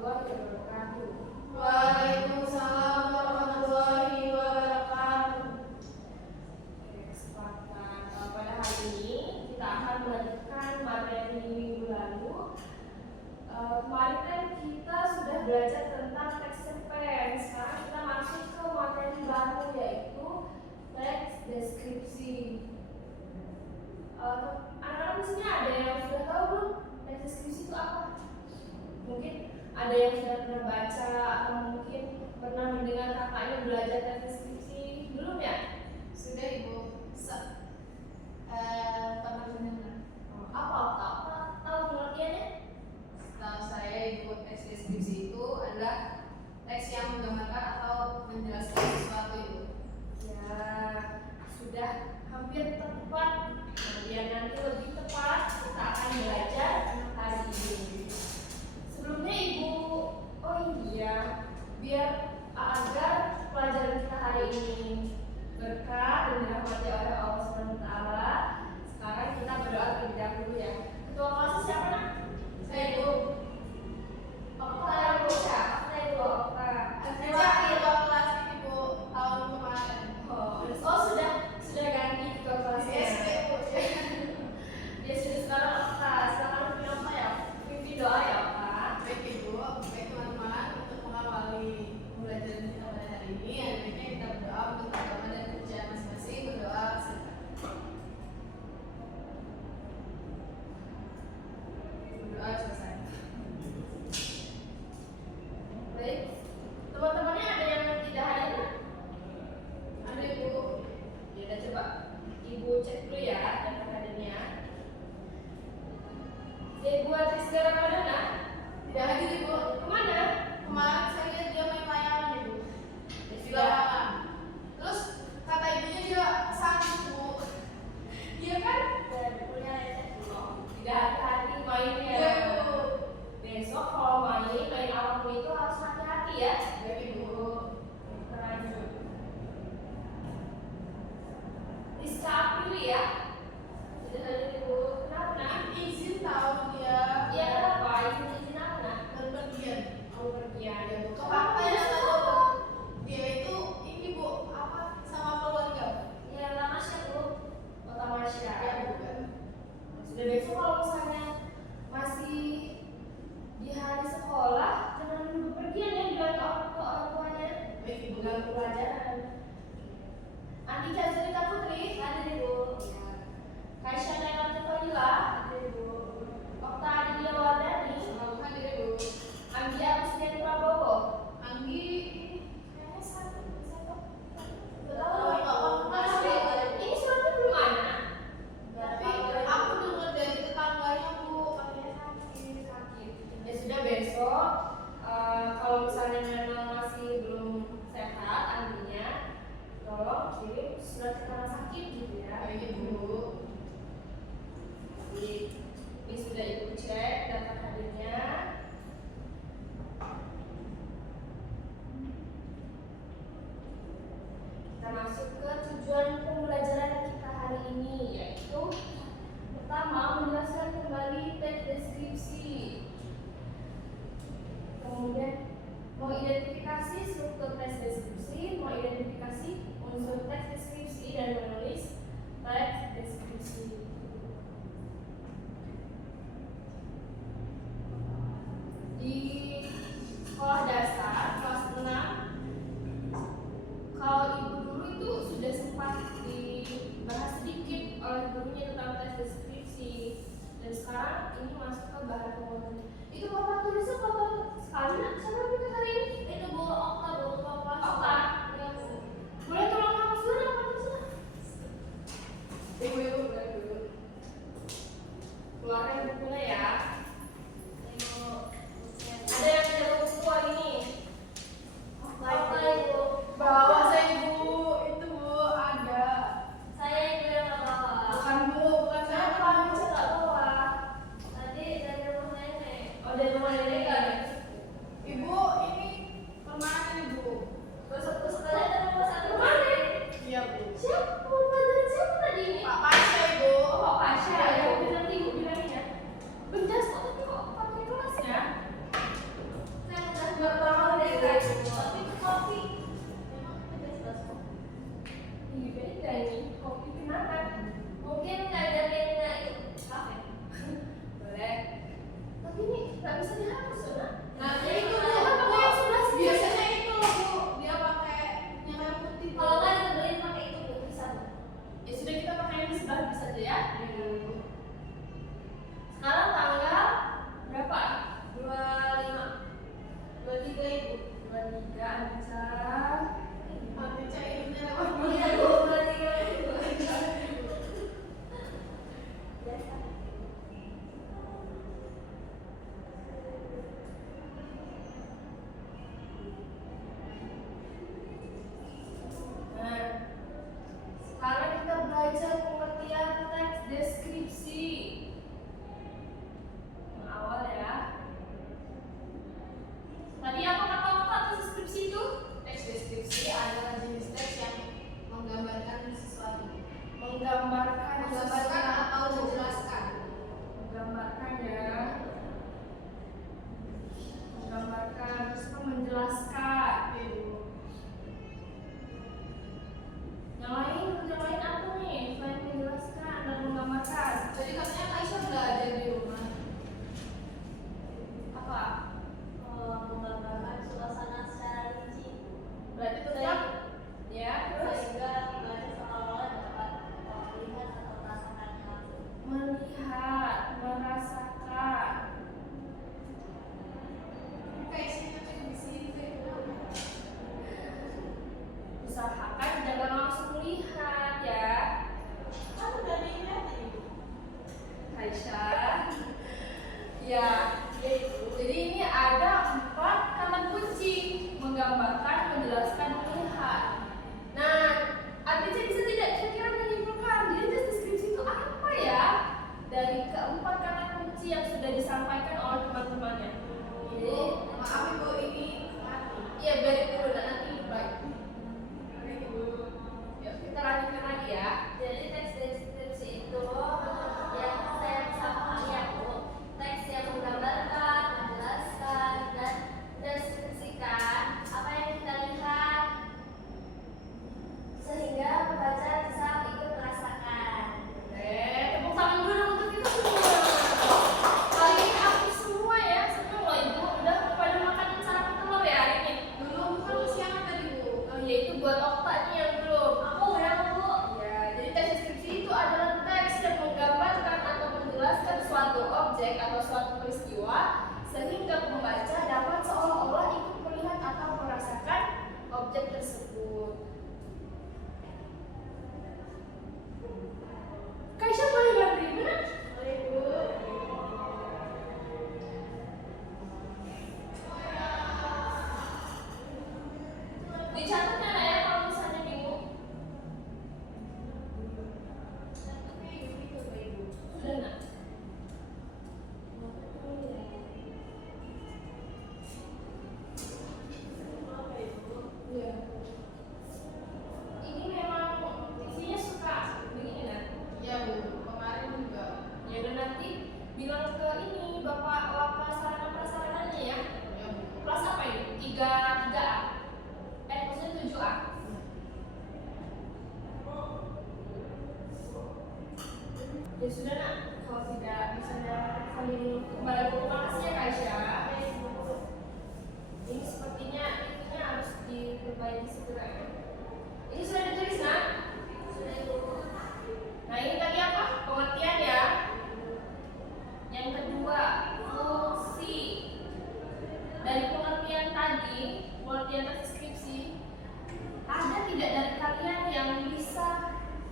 warahmatullahi wabarakatuh. Waalaikumsalam warahmatullahi wabarakatuh. Kesempatan pada hari ini kita akan melanjutkan materi minggu lalu. Kemarin kan kita sudah belajar tentang teks cerpen. Sekarang kita masuk ke materi baru, yaitu teks deskripsi. Anak-anak di sini ada yang sudah tahu belum teks deskripsi itu apa? Mungkin ada yang sudah pernah baca atau mungkin pernah mendengar kakaknya belajar teks deskripsi belum ya? Sudah Ibu. Pernah mendengar. Apa tahu pengertiannya? Setahu saya Ibu, teks deskripsi itu adalah teks yang menggambarkan atau menjelaskan sesuatu Ibu. Ya, sudah hampir tepat. Kemudian nanti lebih tepat kita akan belajar hari ini. Sebelumnya Ibu, oh iya, biar agar pelajaran kita hari ini berkah dan dirahmati oleh Allah SWT. Sekarang kita berdoa terlebih dahulu ya. Ketua kelasnya siapa nak? Saya Ibu. Okta Ibu. Okta Ibu. Okta. Sejak ketua kelas Ibu tahun kemarin. Oh sudah ganti ketua kelasnya. Yes, Ibu. Dia sudah sekarang Okta. Silakan pimpin Okta ya. Pimpin doa ya Okta. Baik Ibu, baik teman-teman, untuk mengawali pembelajaran kita pada hari ini, baiknya kita berdoa untuk agama dan kerjaan masing-masing. Berdoa silakan. Berdoa selesai. Baik. Teman-temannya ada yang tidak hadir? Ada Ibu. Ya udah coba Ibu cek dulu ya daftar hadirnya. Ibu Aziz Ramadana Tidak hadir Ibu. kemana? Kemarin saya lihat dia main layangan Ibu. Ya Di sudah. lapangan. Terus kata ibunya dia sakit Bu. Iya kan? Punya tidak hati-hati mainnya. Iya Ibu. Besok kalau main apapun itu harus hati-hati ya. Baik Ibu. Lanjut. Rizka Aprili ya. Sudah hadir Ibu. Kenapa nak? Izin tahu dia. Iya kenapa? Izin apa nak? Berpergian. Mau pergian. Kenapa ya tahu? Dia itu ini Bu, apa sama keluarga? Ya Tamasya Bu. Oh Tamasya. Ya bukan. Sudah besok kalau misalnya masih di hari sekolah jangan dulu bepergian ya, dibantu orang tuanya. Baik Ibu. Ganggu pelajaran. Andika Zulika Putri hadir Ibu. Kaisha Naila Fadila hadir Ibu. Okta Adilia Wardani Selalu hadir Ibu. Anggi Agustin Prabowo. Anggi Kayaknya satu. Ini suratnya belum ada. tapi aku dengar dari tetangganya Bu, katanya sakit. Ya sudah besok kalau misalnya memang masih belum sehat artinya tolong kirim surat keterangan sakit gitu ya. Baik Ibu. Ini sudah Ibu cek data hadirnya. Kita masuk ke tujuan pembelajaran kita hari ini, yaitu pertama menjelaskan kembali teks deskripsi, kemudian mengidentifikasi struktur teks deskripsi, mengidentifikasi unsur teks deskripsi dan menulis teks deskripsi. Di sekolah dasar kelas 6, kalau Ibu dulu itu sudah sempat dibahas sedikit oleh gurunya tentang teks deskripsi, dan sekarang ini masuk ke bahan pembuatan. Itu Bapak tulisnya kotor sekali nak. Siapa yang bikin hari ini? Itu Bu Okta, Bu Okta. Okta. Ya, Bu. Boleh tolong hapus dulu apa tulisnya? Ibu boleh dulu. Keluarkan bukunya ya. Ada yang tidak buku hari ini? Okta Ibu. Bawa saya Ibu, itu Bu ada. Saya Ibu yang nggak bawa. Bukan Bu, bukan saya. Saya kamu nggak bawa. Tadi dari rumah nenek. Oh dari rumah nenek kan? Ibu melihat ya. Kan udah dilihat Ibu. Aisyah. Ya, jadi ini ada 4 kata kunci menggambarkan, menjelaskan, melihat. Nah, artinya bisa tidak kira-kira menyimpulkan jadi tes deskripsi itu apa ya dari keempat kata kunci yang sudah disampaikan oleh teman-temannya. Jadi, Maaf Ibu, ini mati. iya beri dulu dan nanti baik. Oke Ibu. Yuk kita lanjutkan lagi ya. Jadi teks deskripsi itu yang saya bisa pahami ya Bu, teks yang menggambarkan, menjelaskan, dan deskripsikan apa yang kita lihat sehingga pembaca bisa ikut merasakan. Tepuk tangan dulu dong untuk kita semua. Kali ini aktif semua ya, seneng loh Ibu udah pada makan sarapan telur ya hari ini. Belum, kan kesiangan tadi Bu. Oh iya itu buat Okta nih yang belum. Aku udah Bu. Ya, jadi teks deskripsi itu adalah teks yang menggambarkan atau menjelaskan suatu objek atau suatu peristiwa sehingga pembaca dapat seolah-olah ikut melihat atau merasakan objek tersebut. Kaisha boleh bantu Ibu nak? Boleh Bu. Dicatat ya nak ya kalau misalnya bingung. Sudah nak? Iya. Ini memang isinya suka begini nak. Iya Bu, kemarin juga. Ya udah nanti bilang ke ini bapak prasarananya ya. Ya Bu. Kelas apa ini? 3A. Maksudnya 7A. Ya sudah nak, kalau tidak bisa sambil kembali ke rumah kasih ya Kak Aisyah. Ini sepertinya itunya harus diperbaiki segera ya. Ini sudah ditulis nak? Sudah Ibu. Nah ini tadi apa? Pengertian ya. Yang kedua, fungsi. Dari pengertian tadi, pengertian deskripsi, ada tidak dari kalian yang bisa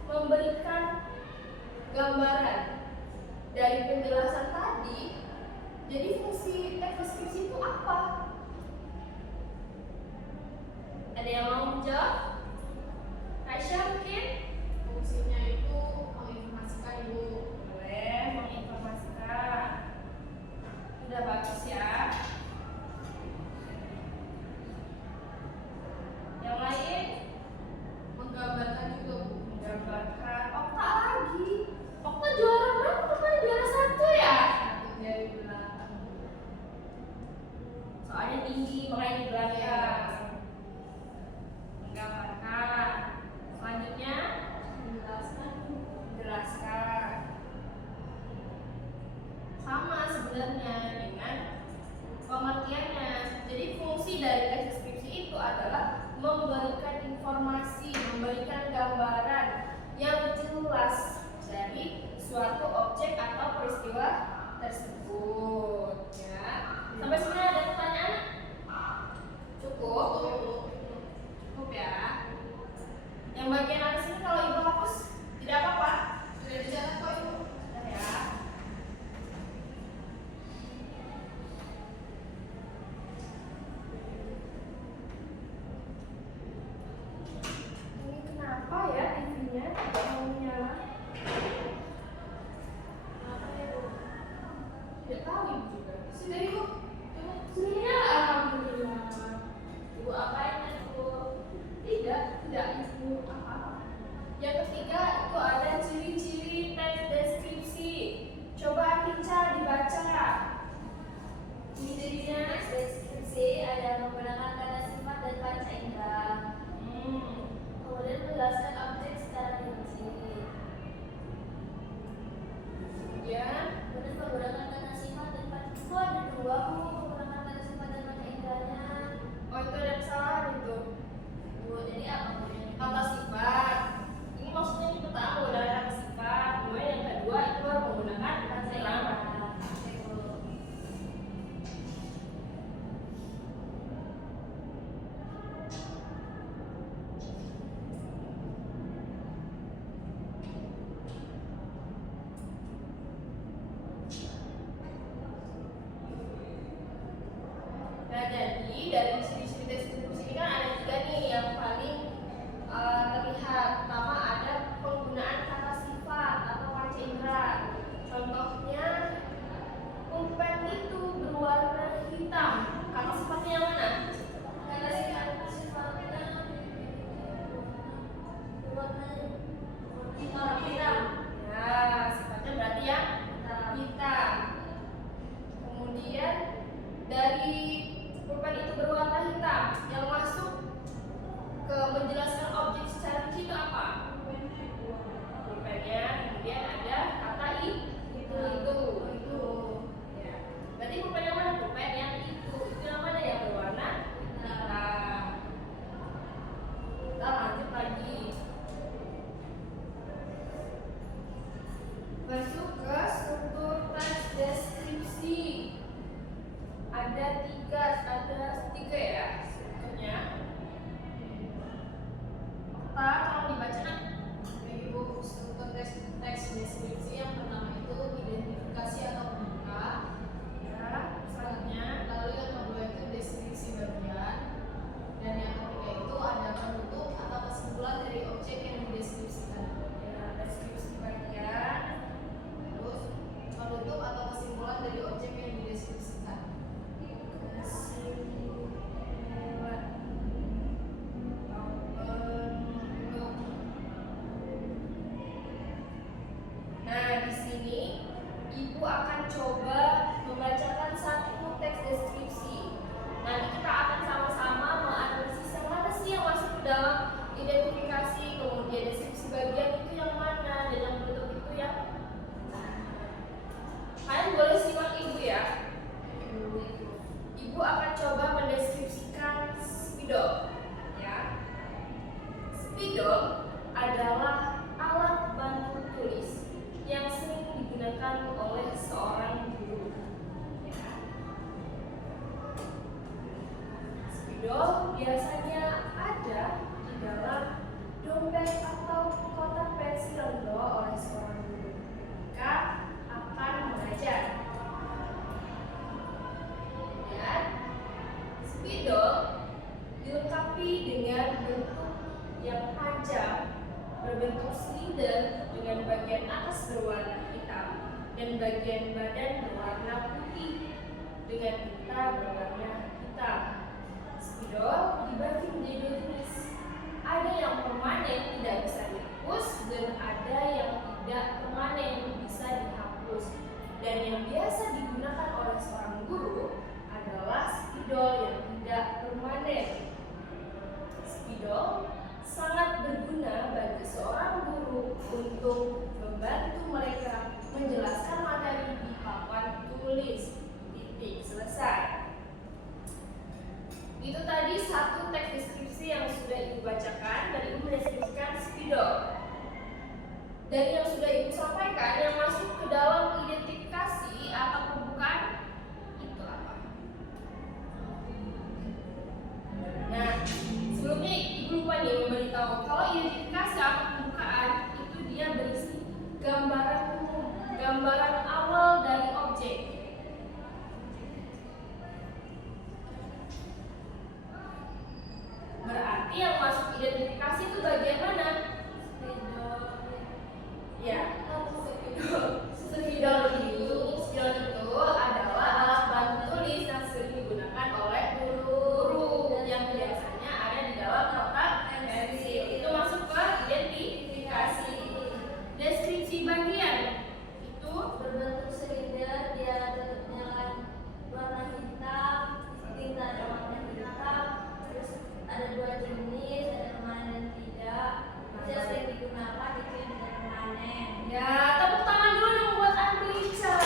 memberikan gambaran dari penjelasan tadi? Jadi fungsi teks deskripsi itu apa? Ada yang mau menjawab? Aisyah mungkin? Fungsinya itu menginformasikan Ibu. Boleh menginformasikan. Sudah bagus ya. Yang lain? Menggambarkan juga Bu. Menggambarkan. Okta lagi. Okta juara berapa? Kemarin juara 1 ya? Satu dari belakang Bu. Soalnya tinggi makanya di belakang. Menggambarkan. Selanjutnya Menjelaskan Bu. menjelaskan. Sama sebenarnya dengan pengertiannya. Jadi fungsi dari teks deskripsi itu adalah memberikan informasi, memberikan gambaran yang jelas dari suatu objek atau peristiwa tersebut. Ya. Sampai sini ada pertanyaan? Cukup? Cukup ya. Yang bagian atas ini kalau Ibu hapus tidak apa-apa. Sudah dicatat kok Ibu. Sudah ya. Ini kenapa ya TV-nya mau menyala? Apa ya Bu? Tidak tahu Ibu juga. Sudah Ibu. Coba. Sudah menyala, alhamdulillah. Ibu apain ya Ibu? Tidak Ibu apa-apa. Yang ketiga itu ada ciri-ciri teks deskripsi. Coba Tica dibaca. Ini jadinya Teks deskripsi ada menggunakan kata sifat dan panca indera. Kemudian menjelaskan objek secara rinci. kemudian Kemudian menggunakan kata sifat dan panca. Kok ada dua Bu menggunakan kata sifat dan panca inderanya? oh itu ada kesalahan itu. Bu, jadi apa Bu? Kata sifat. Ini maksudnya kita tahu ada kata sifat. Kemudian yang kedua itu baru menggunakan Panca nama. indera. Oke Bu. hitam. Ya, sifatnya berarti yang hitam. Kemudian dari pulpen itu berwarna hitam yang masuk ke menjelaskan objek secara rinci itu apa? Pulpennya, kemudian ada kata itu. Ya. Berarti pulpen yang mana? Pulpen yang itu yang mana yang berwarna hitam. Kita lanjut lagi. Masuk ke struktur teks deskripsi. Ada tiga ya strukturnya. Pak, tolong dibaca nak. Ibu, struktur teks deskripsi yang pertama itu identifikasi atau pembuka. Ya, selanjutnya. Lalu yang kedua itu deskripsi bagian. Dan yang ketiga itu ada penutup atau kesimpulan dari objek yang dideskripsikan. Ya, deskripsi bagian. Terus penutup atau kesimpulan dari objek yang dideskripsikan. Nah, di sini Ibu akan coba membacakan satu teks deskripsi. Nanti kita akan sama-sama menganalisis yang mana sih yang masuk ke dalam identifikasi, kemudian deskripsi bagian itu yang mana, dan yang bentuk itu yang kalian boleh simak Ibu ya. Ibu akan coba mendeskripsikan spidol. Ya. Spidol adalah alat bantu tulis yang sering digunakan oleh seorang guru. Ya. Spidol biasanya ada di dalam dompet atau kotak pensil yang dibawa oleh seorang guru ketika akan mengajar. Dan spidol dilengkapi dengan bentuk yang panjang berbentuk silinder dengan bagian atas berwarna hitam dan bagian badan berwarna putih dengan pita berwarna hitam. Spidol dibagi menjadi dua jenis. Ada yang permanen tidak bisa dihapus dan ada yang tidak permanen bisa dihapus. Dan yang biasa digunakan oleh seorang guru adalah spidol yang tidak permanen. Spidol sangat berguna bagi seorang guru untuk membantu mereka menjelaskan materi di papan tulis. Titik, selesai. Itu tadi satu teks deskripsi yang sudah Ibu bacakan dan Ibu mendeskripsikan spidol. Dari yang sudah Ibu sampaikan, yang masuk ke dalam identifikasi atau pembukaan itu apa? Nah, sebelumnya Ibu lupa nih memberitahu kalau identifikasi atau pembukaan itu dia berisi gambaran umum, gambaran awal dari objek. Berarti yang masuk identifikasi itu bagian mana? Ya, spidol itu adalah alat bantu tulis yang sering digunakan oleh guru yang biasanya ada di dalam kotak pensil. Itu masuk ke identifikasi. Deskripsi bagian itu Berbentuk silinder, dia tutupnya warna hitam, tinta ada warna hitam. Terus ada dua jenis, ada permanen dan tidak. Yang sering digunakan itu yang tidak permanen. ya, tepuk tangan dulu dong buat Andrica.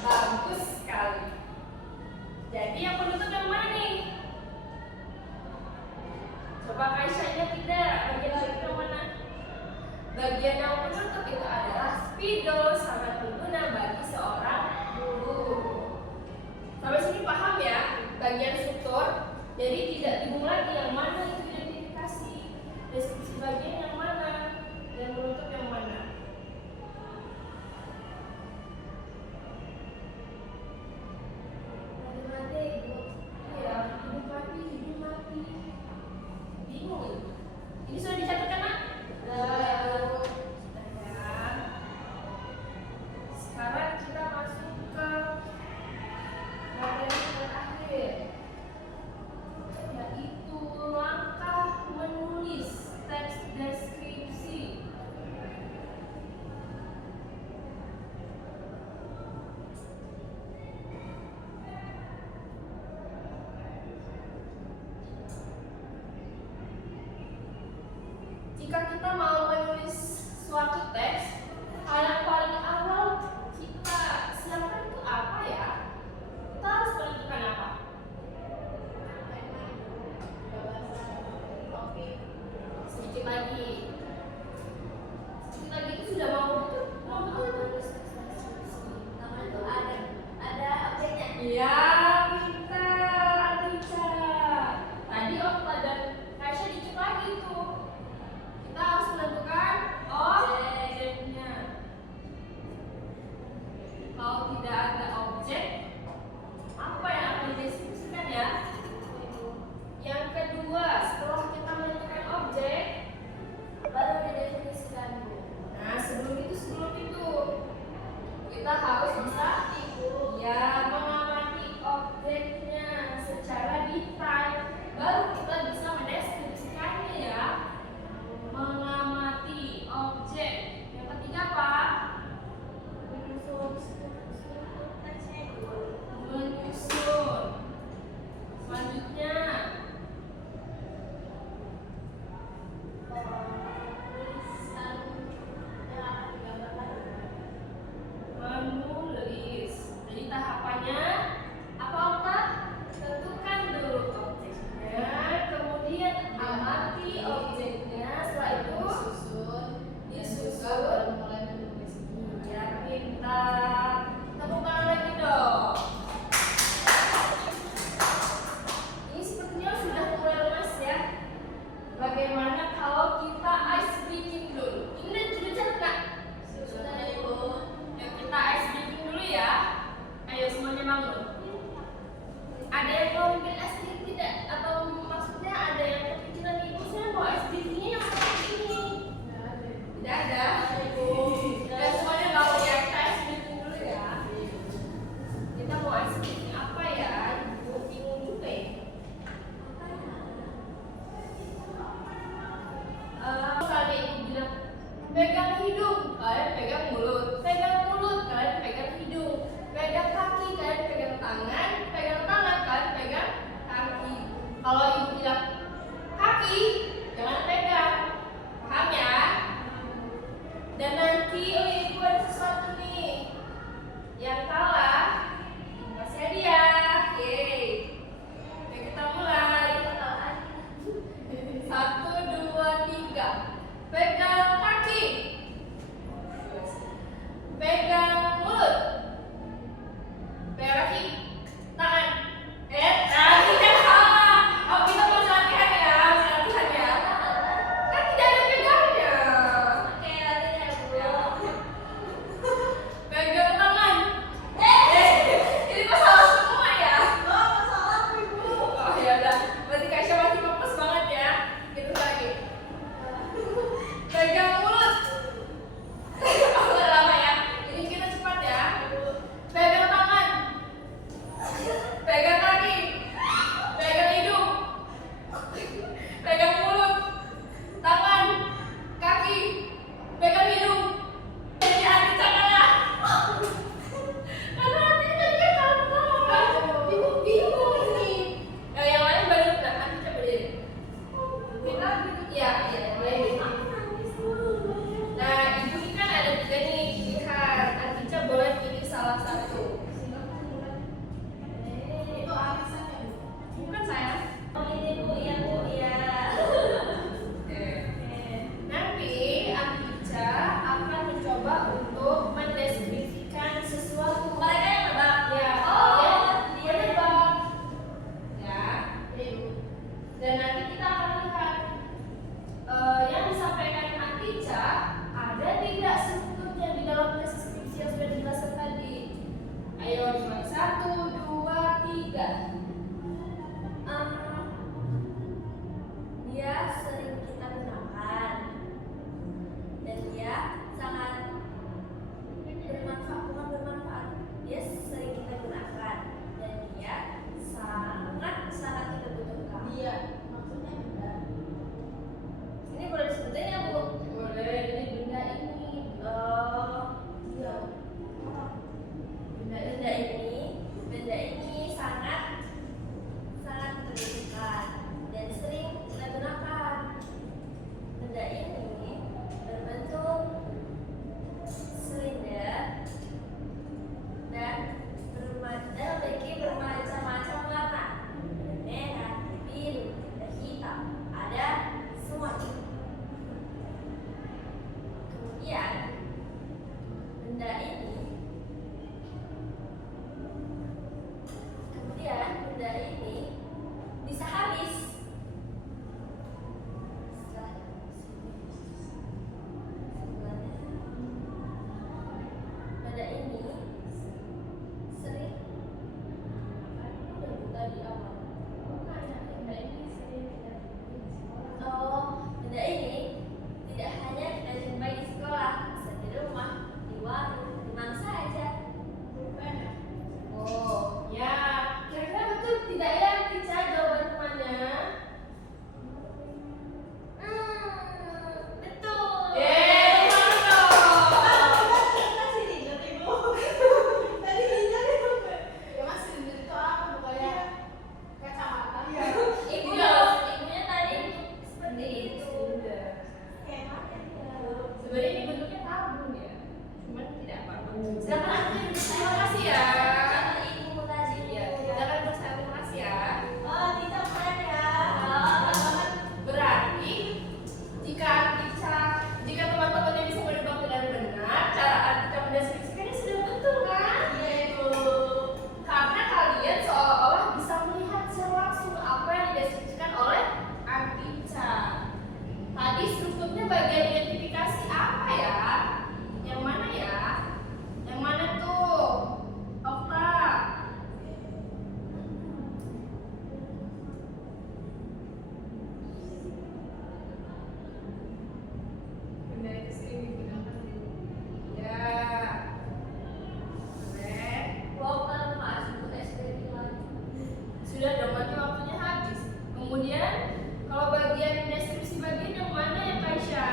Bagus sekali. Jadi yang penutup yang mana nih? Coba Kaisha ingat tidak? Bagian itu yang mana? Bagian yang penutup itu adalah spidol, sangat berguna bagi seorang guru. Sampai sini paham ya? Bagian struktur. Jadi tidak bingung lagi yang mana itu identifikasi, deskripsi bagian yang mana, dan penutup yang mana. Mati-mati Ibu. Iya, hidup mati. Bingung Ibu. Ini sudah dicatatkan Nak? Sudah ya. Sekarang kita masuk ke materi terakhir, yaitu langkah menulis. jika kita mau menulis suatu teks, hal yang paling awal kita siapkan itu apa ya? Kita harus menentukan apa? Sedikit lagi. Sedikit lagi itu sudah mau betul? Mau betul? Namanya tuh ada objeknya. Iya, pintar, Atica. Tadi Okta dan Kaisha dikit lagi tuh. Kita harus menentukan objeknya. Kalau tidak ada objek, apa yang akan dideskripsikan ya? Yang kedua, setelah kita menentukan objek, Baru didefinisikan Bu. nah sebelum itu kita harus bisa ya mengamati objeknya secara detail. Baru kita bisa mendeskripsikannya ya. Mengamati objek. Yang ketiga apa? Menyusun. Selanjutnya menulis. Jadi tahapannya apa Okta? Tentukan dulu objeknya, kemudian amati objeknya, setelah itu disusun. Ya pintar. Tepuk tangan lagi dong. Ini sepertinya sudah mulai lemas ya. Bagaimana kalau kita ice breaking dulu? Ini sudah catat nggak? Sudah Ibu. Yuk kita ice breaking dulu ya. Ayo semuanya bangun. Ada yang mau bikin ice breaking tidak? Atau maksudnya ada yang kepikiran ibu saya mau ice breakingnya yang seperti ini? Tidak ada. Dan semuanya bangun ya. Kita ice breaking dulu ya. Kita mau ice breaking apa ya? Ibu bingung juga ya. Kali ibu bilang pegang hidung, kalian pegang mulut, kalian pegang hidung, pegang kaki, kalian pegang tangan, kalian pegang kaki. Kalau ibu bilang kaki, jangan pegang, paham ya? Dan nanti ibu ada sesuatu nih, yang kalah kasih hadiah, yeay. Oke kita mulai. 1, 2, 3. Pegang kaki. Pegang mulut. Pegang kaki. Tangan. Nanti kan salah. Oh, kita mau latihan ya. Kan tidak ada pegangnya. Oke, latihan ya Bu. Pegang tangan. Ini kok salah semua ya? Oh ya udah. Berarti Kaisha masih fokus banget ya. Gitu lagi. Pegang bagian identifikasi apa ya? Yang mana ya? Yang mana tuh? Okta. Dari kesini digunakan Ya. Boleh. Bukan masuk SPP lagi. Sudah dong, nanti waktunya habis. Kemudian kalau bagian deskripsi bagian yang mana ya Kaisha?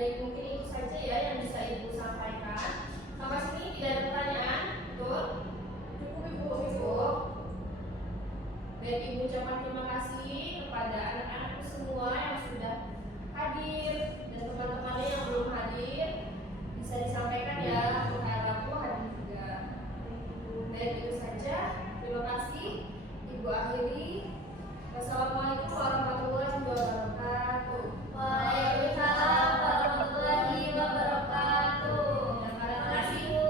Baik, mungkin itu saja ya yang bisa Ibu sampaikan. Sampai sini tidak ada pertanyaan, betul? Cukup Ibu. Baik, Ibu ucapkan terima kasih kepada anak-anakku semua yang sudah hadir dan teman-temannya yang belum hadir. Bisa disampaikan ya, untuk aku hadir juga. Baik, itu saja. Terima kasih. Ibu akhiri. Wassalamualaikum warahmatullahi wabarakatuh. Waalaikumsalam warahmatullahi wabarakatuh. Terima kasih Bu.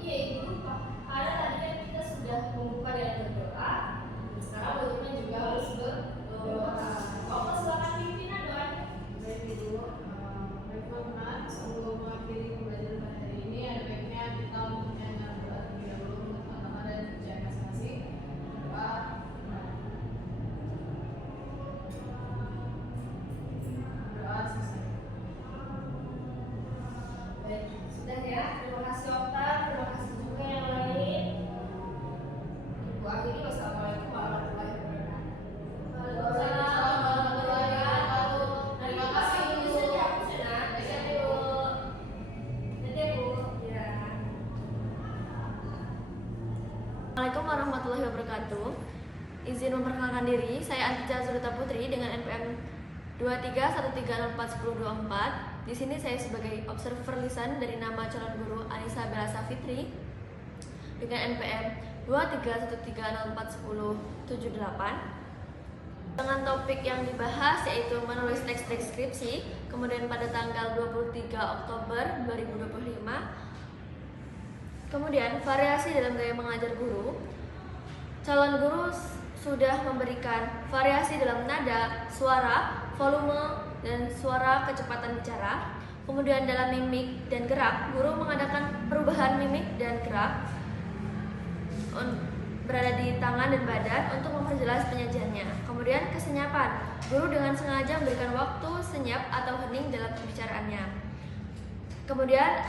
Iya, Ibu lupa. Karena tadi kan kita sudah membuka dengan berdoa. Sekarang bentuknya juga harus berdoa. Oke, silakan pimpinan doanya. Baik Ibu, baik teman-teman, sebelum mengakhiri pembelajaran pada hari ini, ada baiknya kita untuk menyanyikan doa terlebih dahulu untuk teman-teman dan kerjaan masing-masing. Doa. Doa selesai. Baik, sudah ya. Terima kasih Okta, terima kasih juga yang lain. Ibu akhiri, wassalamualaikum warahmatullahi wabarakatuh. Waalaikumsalam warahmatullahi wabarakatuh. Terima kasih, Ibu. Bu. Bisa ya, Bu Sena? Bisa Bu. Nanti Bu. Ya. Assalamualaikum warahmatullahi wabarakatuh. Izin memperkenalkan diri, saya Antica Zuruta Putri dengan NPM 2313041024. Di sini saya sebagai observer lisan dari nama calon guru Anissa Bella Safitri dengan NPM 2313041078. Dengan topik yang dibahas yaitu menulis teks deskripsi, kemudian pada tanggal 23 Oktober 2025. Kemudian variasi dalam gaya mengajar guru. Calon guru sudah memberikan variasi dalam nada, suara, volume, dan suara kecepatan bicara. Kemudian dalam mimik dan gerak, guru mengadakan perubahan mimik dan gerak berada di tangan dan badan untuk memperjelas penyajiannya. Kemudian kesenyapan, guru dengan sengaja memberikan waktu senyap atau hening dalam pembicaraannya. Kemudian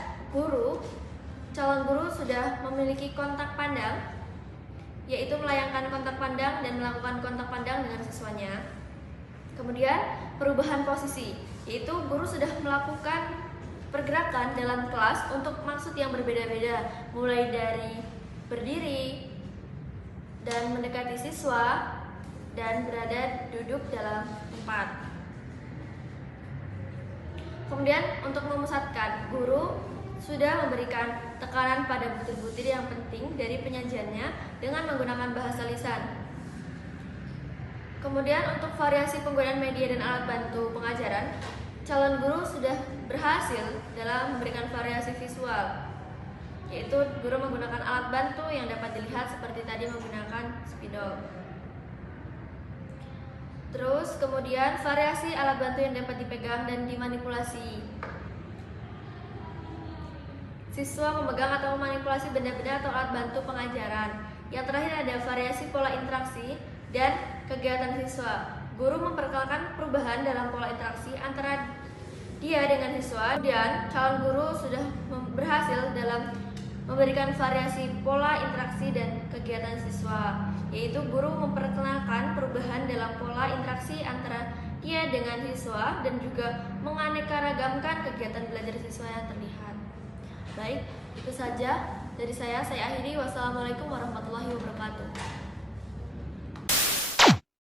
calon guru sudah memiliki kontak pandang, yaitu melayangkan kontak pandang dan melakukan kontak pandang dengan siswanya. Kemudian perubahan posisi, yaitu guru sudah melakukan pergerakan dalam kelas untuk maksud yang berbeda-beda, mulai dari berdiri dan mendekati siswa dan berada duduk dalam tempat. Kemudian untuk memusatkan, guru sudah memberikan tekanan pada butir-butir yang penting dari penyajiannya dengan menggunakan bahasa lisan. Kemudian untuk variasi penggunaan media dan alat bantu pengajaran, calon guru sudah berhasil dalam memberikan variasi visual, yaitu guru menggunakan alat bantu yang dapat dilihat seperti tadi menggunakan spidol. Terus kemudian variasi alat bantu yang dapat dipegang dan dimanipulasi. Siswa memegang atau memanipulasi benda-benda atau alat bantu pengajaran. Yang terakhir ada variasi pola interaksi dan kegiatan siswa. Guru memperkenalkan perubahan dalam pola interaksi antara dia dengan siswa. Kemudian calon guru sudah berhasil dalam memberikan variasi pola interaksi dan kegiatan siswa, yaitu guru memperkenalkan perubahan dalam pola interaksi antara dia dengan siswa dan juga menganeka-ragamkan kegiatan belajar siswa yang terlihat. Baik, itu saja dari saya akhiri. Wassalamualaikum warahmatullahi wabarakatuh.